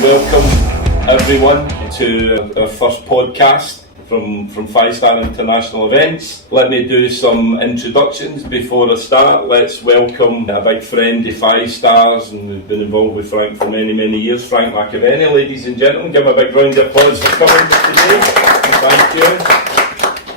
Welcome everyone to our first podcast from 5-Star International Events. Let me do some introductions before I start. Let's welcome a big friend of 5 Stars, and we've been involved with Frank for many years, Frank McAvennie. Ladies and gentlemen, give him a big round of applause for coming today. Thank you.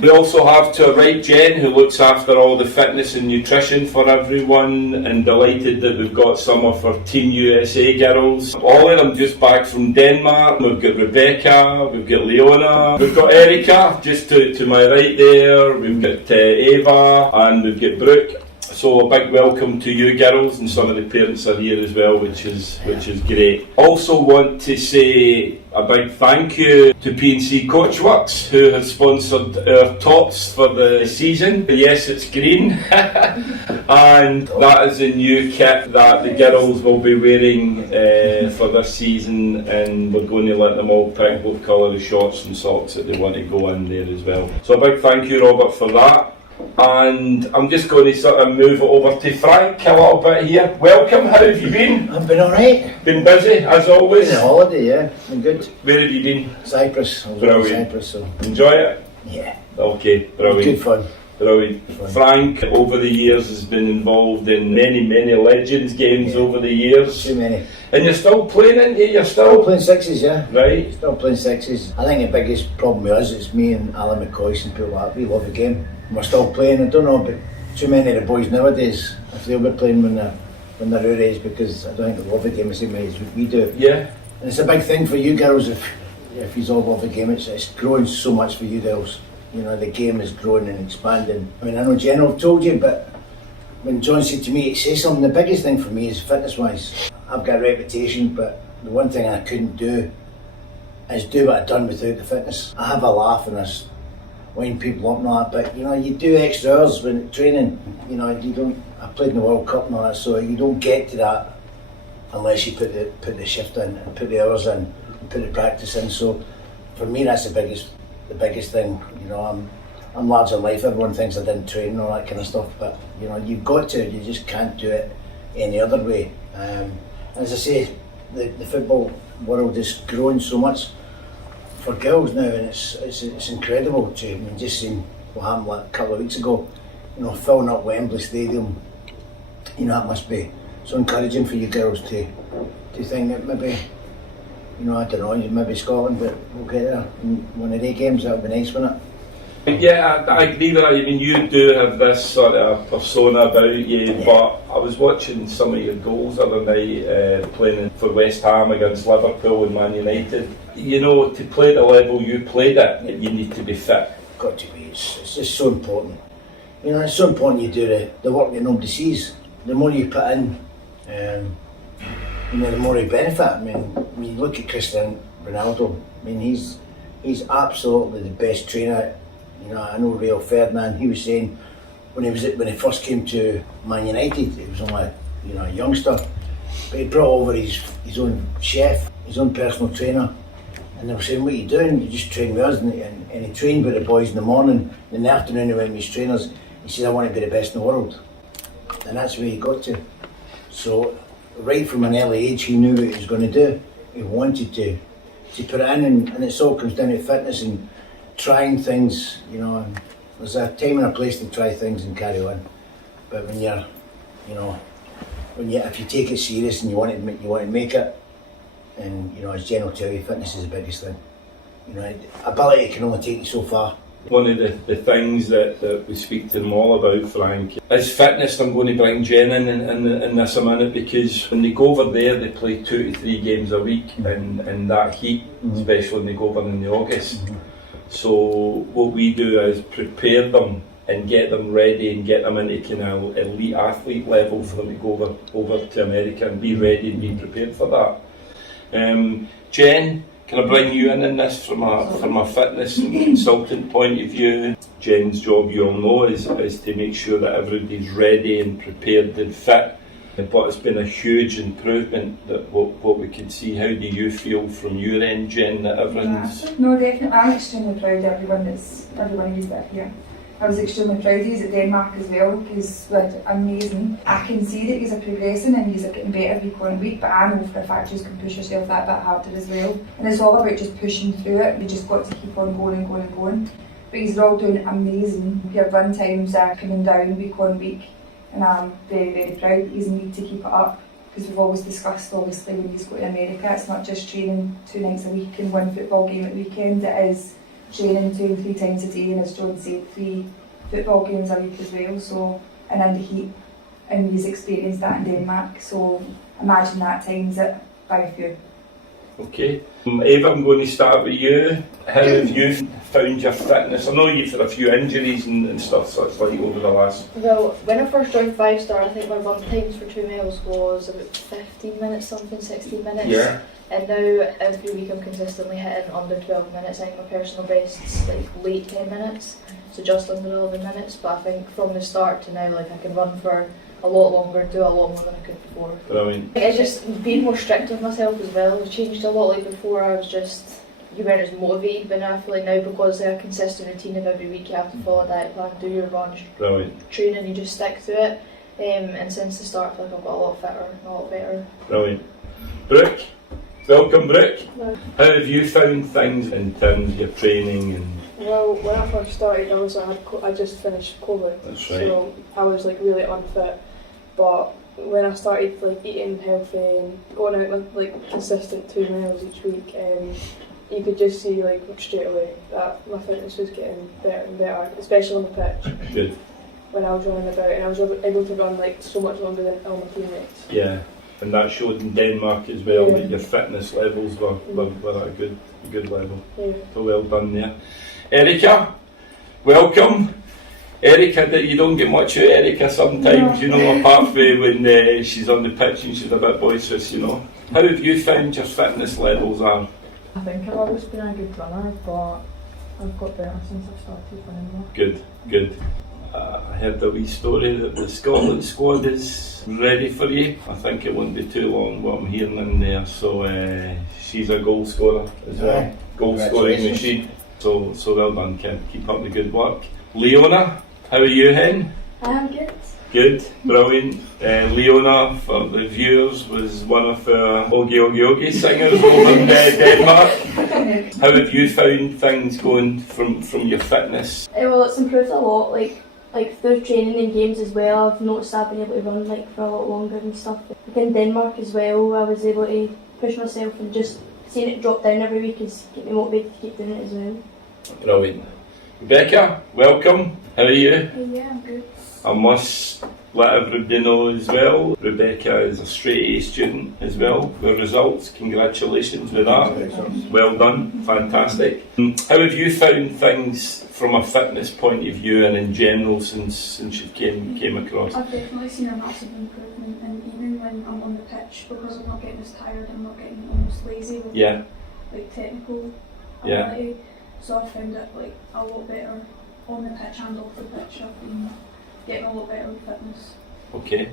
We also have to our right Jen, who looks after all the fitness and nutrition for everyone, and delighted that we've got some of our Team USA girls. All of them just back from Denmark. We've got Rebecca, we've got Leona, we've got Erica just to my right there, we've got Ava, and we've got Brooke. So a big welcome to you girls, and some of the parents are here as well, which is great. Also want to say a big thank you to P&C Coach Works, who has sponsored our tops for the season. Yes, it's green, and that is a new kit that the girls will be wearing for this season, and we're going to let them all pick what colour of shorts and socks that they want to go in there as well. So a big thank you, Robert, for that. And I'm just going to sort of move it over to Frank a little bit here. Welcome, how have you been? I've been alright. Been busy, as always? Been on holiday, yeah. Been good. Where have you been? Cyprus. I was Brilliant. in Cyprus, so. Enjoy it? Yeah. Okay, brilliant. Good fun. Brilliant. Fun. Frank, over the years, has been involved in many Legends games over the years. Too many. And you're still playing, aren't you? You're Still playing sixes, yeah. Right. Still playing sixes. I think the biggest problem with us is me and Alan McCoy and people like that. We love the game. We're still playing. I don't know, but too many of the boys nowadays, if they'll be playing when they're our age, because I don't think they love the game the same way as we do. Yeah. And it's a big thing for you girls if you all love the game. It's growing so much for you girls. You know, the game is growing and expanding. I mean, I know Jen have told you, but when John said to me, say something, the biggest thing for me is fitness-wise. I've got a reputation, but the one thing I couldn't do is do what I've done without the fitness. I have a laugh and I wind people up and all that, but you know, you do extra hours when training. You know, you don't. I played in the World Cup and all that, so you don't get to that unless you put the shift in and put the hours in and put the practice in. So for me, that's the biggest thing. You know, I'm larger than life. Everyone thinks I didn't train and all that kind of stuff, but you know, you've got to. You just can't do it any other way. As I say, the football world is growing so much for girls now, and it's incredible to just seeing what happened like a couple of weeks ago. You know, filling up Wembley Stadium. You know, that must be so encouraging for you girls to think that maybe, you know, I don't know, maybe Scotland, but we'll get there in one of their games. That'll be nice, wouldn't it? Yeah, I agree with that. I mean, you do have this sort of persona about you, yeah. But I was watching some of your goals the other night, playing for West Ham against Liverpool and Man United. You know, to play the level you played at, you need to be fit. Got to be. It's just so important. You know, it's so important you do the work that nobody sees. The more you put in, you know, the more you benefit. I mean, when you look at Cristiano Ronaldo, I mean, he's absolutely the best trainer. You know, I know Rio Ferdinand. He was saying when he first came to Man United, he was only a youngster, but he brought over his own chef, his own personal trainer, and they were saying, "What are you doing? You just train with us." And he trained with the boys in the morning. In the afternoon, he went with his trainers. He said, "I want to be the best in the world," and that's where he got to. So, right from an early age, he knew what he was going to do. He wanted to put it in, and it all comes down to fitness and trying things, you know, and there's a time and a place to try things and carry on. But when you're, you know, if you take it serious and you want to make it, and you know, as Jen will tell you, fitness is the biggest thing. You know, ability can only take you so far. One of the things that we speak to them all about, Frank, is fitness. I'm going to bring Jen in this a minute, because when they go over there, they play 2 to 3 games a week in that heat, especially when they go over in the August. So what we do is prepare them and get them ready and get them into kind of elite athlete level for them to go over to America and be ready and be prepared for that. Jen, can I bring you in this from a fitness and consultant point of view? Jen's job, you all know, is to make sure that everybody's ready and prepared and fit. But it's been a huge improvement that what we can see. How do you feel from your end, Jen, that everyone's... No, definitely. I'm extremely proud of everyone who's there here. I was extremely proud of you at Denmark as well, because we had amazing. I can see that he's progressing and he's getting better week on week, but I know for a fact you can push yourself that bit harder as well. And it's all about just pushing through it. You just got to keep on going and going and going. But he's all doing amazing. Your run times are coming down week on week, and I'm very, very proud that he's need to keep it up. Because we've always discussed, obviously, when he's going to America, it's not just training 2 nights a week and 1 football game at the weekend. It is training 2 and 3 times a day, and as John said, 3 football games a week as well. So, and in the heat, and he's experienced that in Denmark. So imagine that times it by a few. Okay. Eva, I'm going to start with you. How have you found your fitness? I know you've had a few injuries and stuff such like over the last... Well, when I first joined 5-star, I think my run times for 2 miles was about 15 minutes something, 16 minutes. Yeah. And now every week I'm consistently hitting under 12 minutes. I think my personal best's like late 10 minutes, so just under 11 minutes. But I think from the start to now, like I can run for a lot longer, do a lot more than I could before. Brilliant. It's just being more strict with myself as well. It's changed a lot. Like before I was just, you weren't as motivated, but now I feel like now because of a consistent routine of every week you have to follow a diet plan, do your run, Brilliant. training, you just stick to it. And since the start I feel like I've got a lot fitter, a lot better. Brilliant. Brooke, welcome Brooke. No. How have you found things in terms of your training and... Well, when I first started, I just finished COVID, That's right. so I was like really unfit. But when I started like eating healthy and going out with like consistent 2 meals each week, you could just see like straight away that my fitness was getting better and better, especially on the pitch. Good. When I was running about, and I was able to run like so much longer than all my teammates. Yeah, and that showed in Denmark as well, Yeah. that your fitness levels were at a good level. Yeah. So well done there. Erica, welcome. Erica, you don't get much of Erica sometimes, you know, apart from when she's on the pitch and she's a bit boisterous, you know. How have you found your fitness levels are? I think I've always been a good runner, but I've got better since I started running more. Good. I heard a wee story that the Scotland squad is ready for you. I think it won't be too long what I'm hearing in there. So she's a goal scorer as well. Aye. Goal scoring machine. So well done, Kim. Keep up the good work. Leona, how are you, hen? I'm good. Good, brilliant. Leona, for the viewers, was one of our Ogie Ogie Ogie singers over in Denmark. How have you found things going from your fitness? Well, it's improved a lot, like through training and games as well. I've noticed I've been able to run like for a lot longer and stuff. Like in Denmark as well, I was able to push myself, and just seeing it drop down every week has kept me motivated to keep doing it as well. Brilliant. Rebecca, welcome. How are you? Yeah, I'm good. I must let everybody know as well, Rebecca is a straight A student as well with results. Congratulations with that. Well done, fantastic. How have you found things from a fitness point of view and in general since you came across? I've definitely seen a massive improvement, and even when I'm on the pitch, because I'm not getting as tired, I'm not getting almost lazy with like technical ability. So I found it like a lot better on the pitch and off the pitch. I've been getting a lot better with fitness. Okay,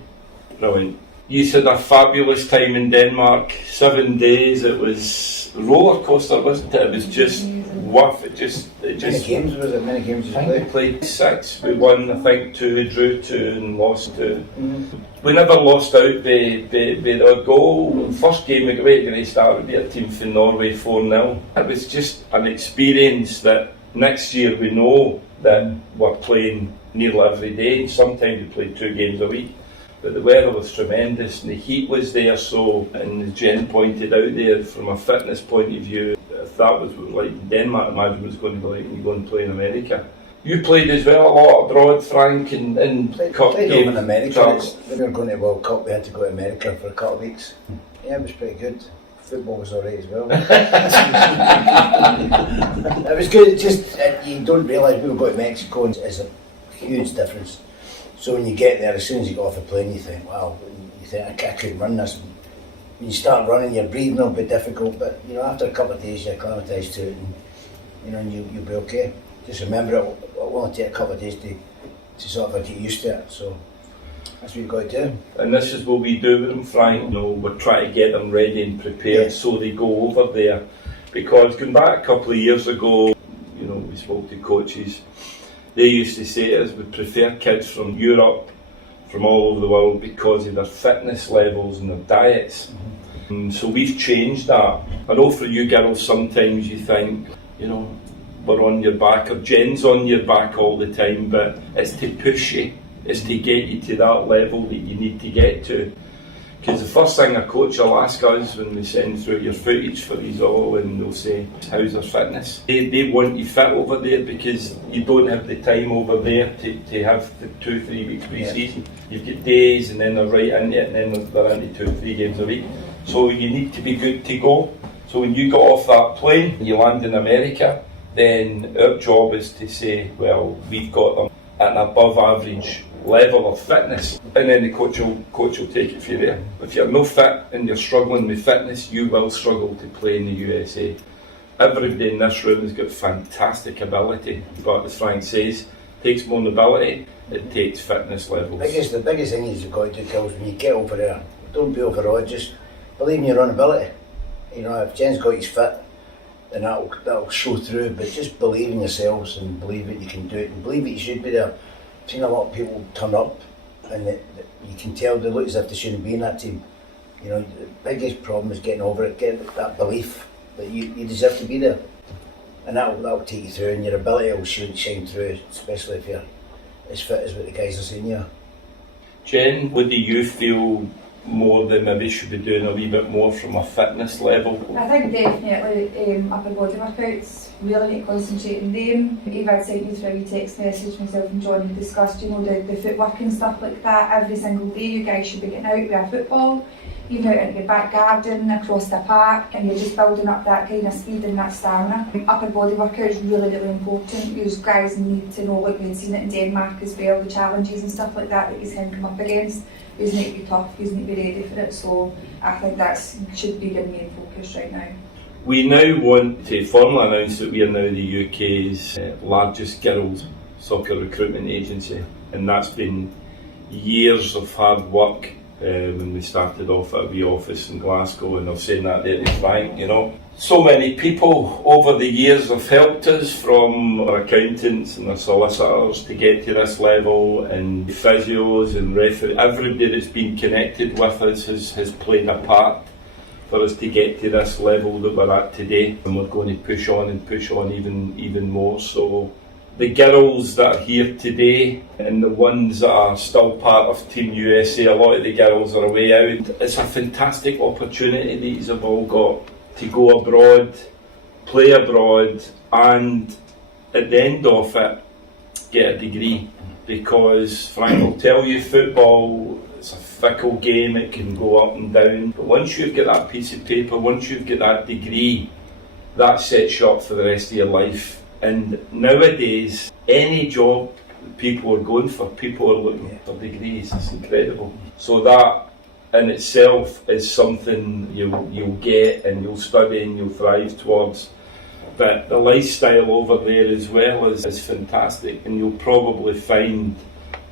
brilliant. You had a fabulous time in Denmark. 7 days. It was a roller coaster, wasn't it? It was just worth it. Many games was it? Many games I you think we played? played 6. We won, I think, 2, drew 2, and lost 2. We never lost out by a goal. First game we got away to start would be a team from Norway 4-0. It was just an experience that next year we know that we're playing nearly every day. Sometimes we play 2 games a week. But the weather was tremendous and the heat was there, so, and as Jen pointed out there, from a fitness point of view, if that was what it was like in Denmark, imagine what it's going to be like when you go and play in America. You played as well a lot abroad, Frank, and cup played games. over in America. We were going to World Cup, we had to go to America for a couple of weeks. Yeah, it was pretty good. Football was alright as well. It was good, it's just you don't realise we were going to Mexico, and it's a huge difference. So when you get there, as soon as you get off the plane, you think, wow, you think, I couldn't run this. When you start running, your breathing will be difficult, but you know, after a couple of days, you're acclimatised to it, and you know, and you'll be okay. Just remember, it will only take a couple of days to sort of get used to it. So that's what you've got to do. And this is what we do with them, Frank. You know, we're trying to get them ready and prepared so they go over there. Because going back a couple of years ago, you know, we spoke to coaches. They used to say to us, we prefer kids from Europe, from all over the world, because of their fitness levels and their diets. So we've changed that. I know for you girls, sometimes you think, we're on your back, or Jen's on your back all the time, but it's to push you, it's to get you to that level that you need to get to. Because the first thing a coach will ask us when we send through your footage for these all, and they'll say, how's their fitness? They want you fit over there, because you don't have the time over there to have the 2-3 weeks pre-season. You've got days, and then they're right into it, and then they're into 2-3 games a week. So you need to be good to go. So when you got off that plane, you land in America, then our job is to say, well, we've got them at an above average level of fitness, and then the coach will take it from there. If you're no fit and you're struggling with fitness, you will struggle to play in the USA. Everybody in this room has got fantastic ability, but as Frank says, it takes more than ability, it takes fitness levels. The biggest thing you've got to do, Kills, when you get over there, don't be overawed, just believe in your own ability. If Jen's got his fit, then that'll show through, but just believe in yourselves and believe that you can do it and believe that you should be there. I've seen a lot of people turn up and you can tell they look as if they shouldn't be in that team. The biggest problem is getting over it, getting that belief that you deserve to be there. And that'll take you through, and your ability will shine through, especially if you're as fit as what the guys are saying you are. Jen, what do you feel more than maybe should be doing a wee bit more from a fitness level? I think definitely upper body workouts, really need to concentrate on them. Eve had sent you through a wee text message, myself and John had discussed, the footwork and stuff like that. Every single day you guys should be getting out with a football, even out into your back garden, across the park, and you're just building up that kind of speed and that stamina. Upper body workout is really, really important. You guys need to know, like we had seen it in Denmark as well, the challenges and stuff like that you can come up against. You need to be tough, you need to be ready for it, so I think that should be your main focus right now. We now want to formally announce that we are now the UK's largest girls soccer recruitment agency, and that's been years of hard work. When we started off at a wee office in Glasgow, and I've said that there to Frank, So many people over the years have helped us, from our accountants and our solicitors to get to this level, and physios and referees. Everybody that's been connected with us has played a part for us to get to this level that we're at today, and we're going to push on even more. So the girls that are here today and the ones that are still part of Team USA, a lot of the girls are away out. It's a fantastic opportunity that these have all got to go abroad, play abroad, and at the end of it, get a degree. Because Frank will tell you, football, it's a fickle game, it can go up and down. But once you've got that piece of paper, once you've got that degree, that sets you up for the rest of your life. And nowadays, any job people are going for, people are looking for degrees. It's incredible. So that in itself is something you'll get and you'll study and you'll thrive towards. But the lifestyle over there as well is fantastic, and you'll probably find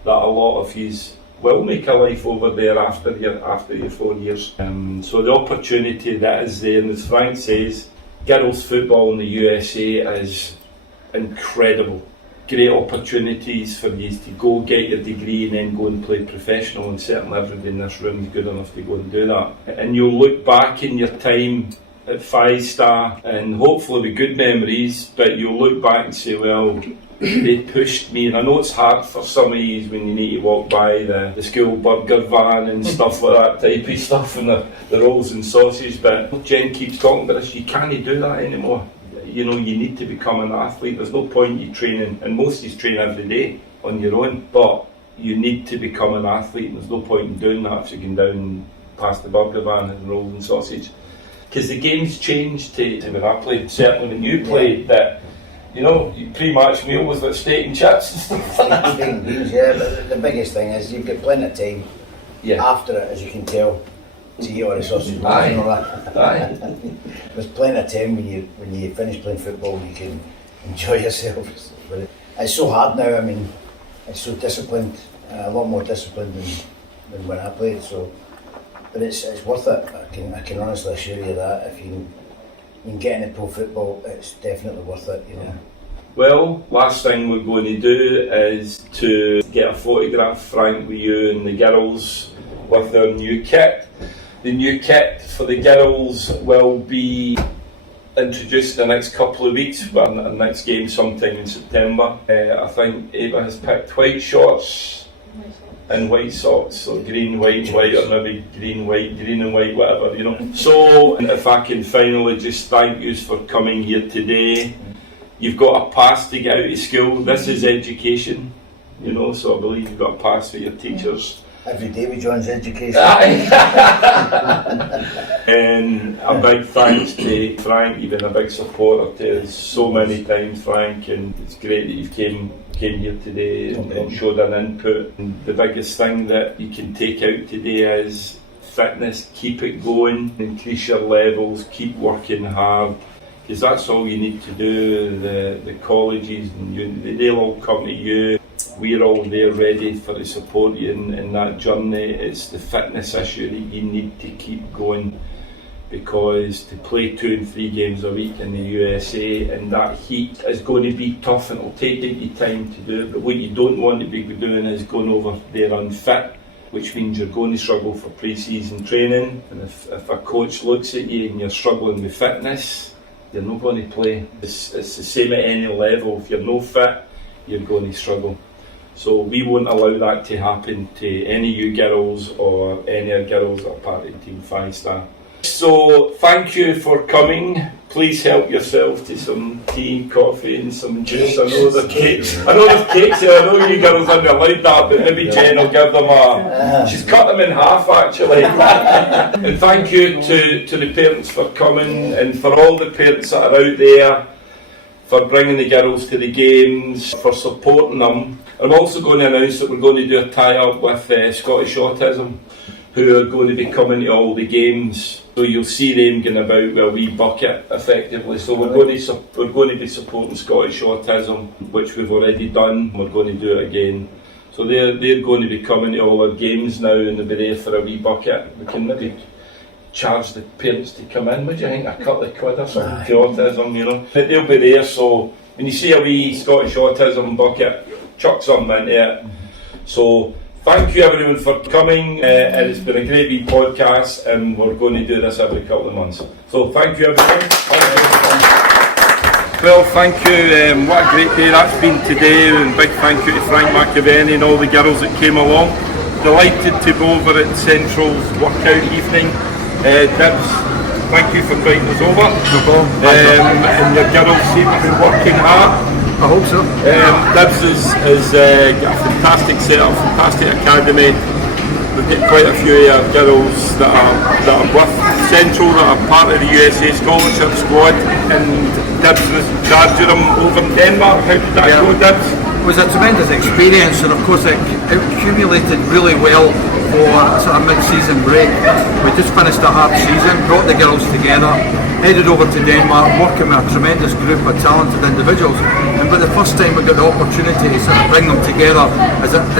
that a lot of yous will make a life over there after your 4 years. So the opportunity that is there, and as Frank says, girls football in the USA is incredible. Great opportunities for you to go get your degree and then go and play professional, and certainly everybody in this room is good enough to go and do that. And you'll look back in your time at 5-star and hopefully with good memories, but you'll look back and say, well, they pushed me. And I know it's hard for some of you when you need to walk by the school burger van and stuff like that type of stuff, and the rolls and sausage, but Jen keeps talking about this, you can't do that anymore. You need to become an athlete. There's no point you training, and most of you train every day on your own, but you need to become an athlete, and there's no point in doing that if you're going down past the burger van and rolls and sausage. Because the game's changed to when I played, certainly when you played, that your pre-match meal was like steak and chips and stuff like that. But the biggest thing is you've got plenty of time after it, as you can tell, to eat all the sausage and all that. Aye. There's plenty of time when you finish playing football, you can enjoy yourself. But it's so hard now. I mean, it's so disciplined, a lot more disciplined than when I played. So, but it's worth it. I can honestly assure you that if you can get into pro football, it's definitely worth it. Well, last thing we're going to do is to get a photograph, Frank, with you and the girls with their new kit. The new kit for the girls will be introduced in the next couple of weeks, but our next game sometime in September. I think Ava has picked white shorts and white socks, or green, white, white, or maybe green, white, green and white, whatever, you know. So, if I can finally just thank you for coming here today. You've got a pass to get out of school. This is education, you know, so I believe you've got a pass for your teachers. Every day we joins education. And a big thanks to Frank. You've been a big supporter to us so many times, Frank, and it's great that you came here today and showed an input. And the biggest thing that you can take out today is fitness. Keep it going, increase your levels, keep working hard, because that's all you need to do. The colleges, and they'll all come to you. We're all there ready to support you in that journey. It's the fitness issue that you need to keep going, because to play 2 and 3 games a week in the USA in that heat is going to be tough, and it'll take you time to do it. But what you don't want to be doing is going over there unfit, which means you're going to struggle for pre-season training. And if a coach looks at you and you're struggling with fitness, you're not going to play. It's the same at any level. If you're no fit, you're going to struggle. So we won't allow that to happen to any of you girls or any of girls that are part of Team 5 Star. So thank you for coming. Please help yourself to some tea, coffee and some juice. I know there's cakes. I know there's cakes here. I know you girls aren't like that, but maybe Jen will give them she's cut them in half actually. And thank you to the parents for coming, and for all the parents that are out there, for bringing the girls to the games, for supporting them. I'm also going to announce that we're going to do a tie-up with Scottish Autism, who are going to be coming to all the games. So you'll see them going about with a wee bucket, effectively. So we're going to be supporting Scottish Autism, which we've already done. We're going to do it again. So they're going to be coming to all our games now, and they'll be there for a wee bucket. We can maybe charge the parents to come in. What do you think? A couple of quid or something to autism, you know. But they'll be there, so when you see a wee Scottish Autism bucket, chuck something into it. So thank you everyone for coming. It's been a great wee podcast, and we're going to do this every couple of months. So thank you everyone. Well, thank you. What a great day that's been today, and big thank you to Frank McAvennie and all the girls that came along. Delighted to go over at Central's workout evening. Dibs, thank you for inviting us over. No problem. And your girls seem to be working hard. I hope so. Dibs is a fantastic setup, fantastic academy. We've got quite a few of our girls that are with Central, that are part of the USA Scholarship Squad, and Dibs was in charge of them over in Denmark. How did that go, Dibs? It was a tremendous experience, and of course it accumulated really well for a sort of mid-season break. We just finished a half season, brought the girls together, headed over to Denmark, working with a tremendous group of talented individuals. And for the first time we got the opportunity to sort of bring them together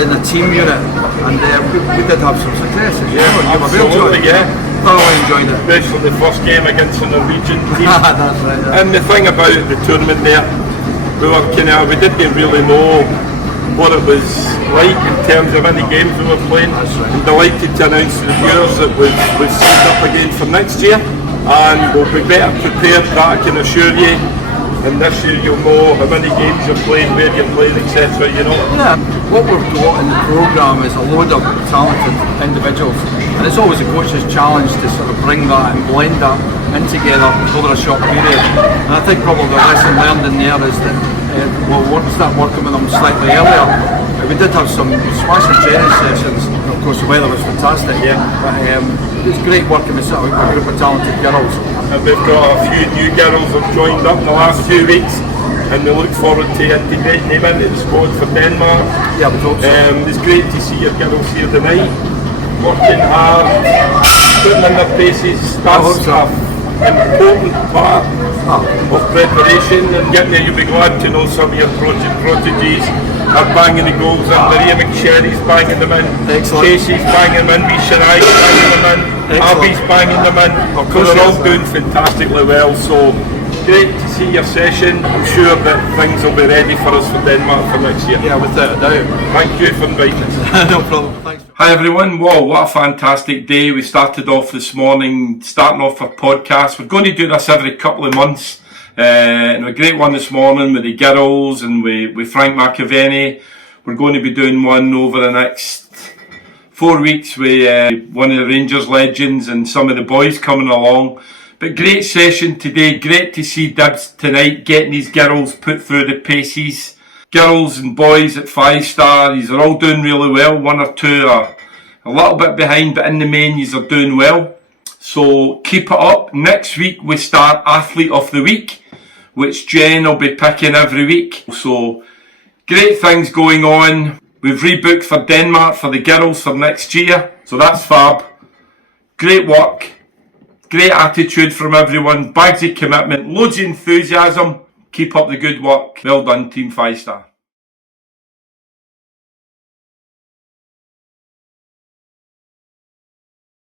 in a team unit, and we did have some successes. Absolutely, thoroughly enjoyed it. Especially the first game against the Norwegian team. That's right. Yeah. And the thing about the tournament there, we didn't really know what it was like in terms of any games we were playing. That's right. I'm delighted to announce to the viewers that we've signed up again for next year, and we'll be better prepared, that I can assure you. And this year you'll know how many games you're playing, where you're playing, etc. You know. Yeah. What we've got in the programme is a load of talented individuals, and it's always a coach's challenge to sort of bring that and blend that in together over a short period. And I think probably the lesson learned in there is that we'll start working with them slightly earlier. We did have some smashing training sessions. Of course, the weather was fantastic. Yeah. But it's great working with a group of talented girls. And we've got a few new girls who have joined up in the last few weeks, and we look forward to integrating them into the squad for Denmark. Yeah, we hope so. It's great to see your girls here tonight, working hard, putting in their paces. That's an important part of preparation, and getting there. You'll be glad to know some of your prodigies are banging the goals in. Maria McSherry's banging them in. Excellent. Casey's banging them in. Shirai's banging them in. Abby's banging them in. So they're all doing fantastically well. So great to see your session. I'm sure that things will be ready for us for Denmark for next year. Yeah, without a doubt. Thank you for inviting us. No problem. Thanks. Hi everyone, whoa, what a fantastic day. We started off this morning, starting off our podcast. We're going to do this every couple of months. And a great one this morning with the girls and with Frank McAvennie. We're going to be doing one over the next 4 weeks with one of the Rangers legends and some of the boys coming along. But great session today, great to see Dibs tonight getting these girls put through the paces. Girls and boys at 5-star, these are all doing really well. One or two are a little bit behind, but in the main, these are doing well. So keep it up. Next week we start Athlete of the Week, which Jen will be picking every week. So great things going on. We've rebooked for Denmark for the girls for next year. So that's fab. Great work. Great attitude from everyone. Bags of commitment. Loads of enthusiasm. Keep up the good work. Well done, Team 5-star.